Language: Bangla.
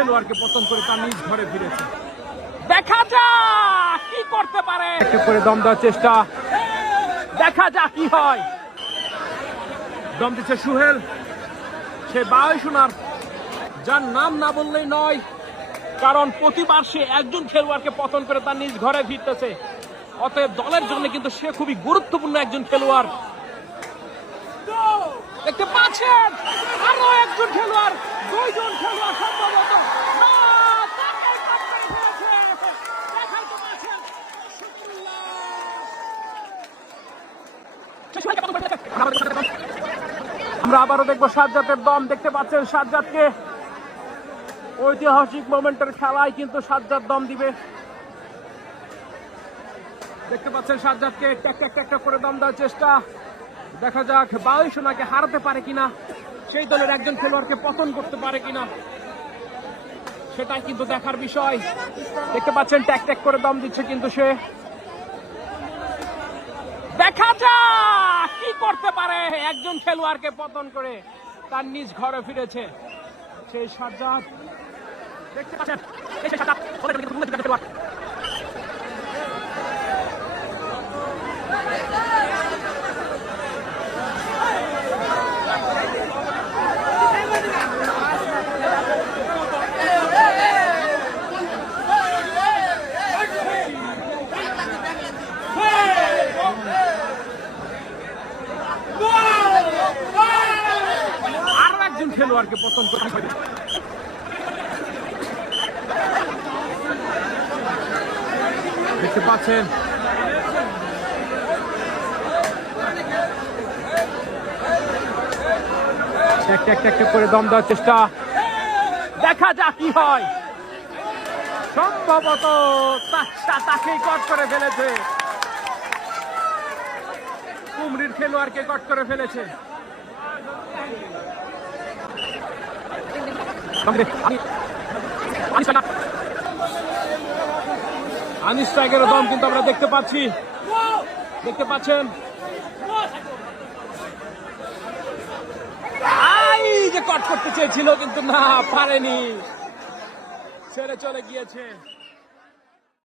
খেলোয়াড়কে পতন করে তার নিজ ঘরে ফিরেছে। দেখা যাক কি করতে পারে, একটু করে দম দেওয়ার চেষ্টা, দেখা যাক কি হয়। দম দিচ্ছে সুহেল, সে বায়ুসোনার, যার নাম না বললেই নয়, কারণ প্রতিবার সে একজন খেলোয়াড়কে পতন করে তার নিজ ঘরে ফিরতেছে। অতএব দলের জন্য কিন্তু সে খুবই গুরুত্বপূর্ণ একজন খেলোয়াড়। দেখতে পাচ্ছেন আরো একজন খেলোয়াড়, দুইজন খেলোয়াড় সম্ভবত আমরা আবারও দেখবো সাজ্জাদের দম। দেখতে পাচ্ছেন সাজ্জাদকে, ঐতিহাসিক মোমেন্টের খেলায় কিন্তু সাজ্জাদ দম দিবে। দেখতে পাচ্ছেন সাজ্জাদকে ট্যাক ট্যাক ট্যাক ট্যাক করে দম দেওয়ার চেষ্টা। দেখা যাক বায়ুসোনাকে হারাতে পারে কিনা, সেই দলের একজন খেলোয়াড়কে পতন করতে পারে কিনা, সেটাই কিন্তু দেখার বিষয়। দেখতে পাচ্ছেন ট্যাক ট্যাক করে দম দিচ্ছে কিন্তু সে। দেখা যাক কি করতে পারে, একজন খেলোয়াড়কে পতন করে তার নিজ ঘরে ফিরেছে সেই সাজ্জাদ। দেখতে পাচ্ছেন খেলোয়াড়কে পছন্দ করতে হবে। দেখতে পাচ্ছেন করে দম দেওয়ার চেষ্টা, দেখা যাক কি হয়। সম্ভবত তাকেই কট করে ফেলেছে, কুমড়ির খেলোয়াড়কে কট করে ফেলেছে। আনিস টাইগারের দম কিন্তু আমরা দেখতে পাচ্ছি, দেখতে পাচ্ছেন যে কট করতে চেয়েছিল কিন্তু না পারেনি, ছেড়ে চলে গিয়েছে।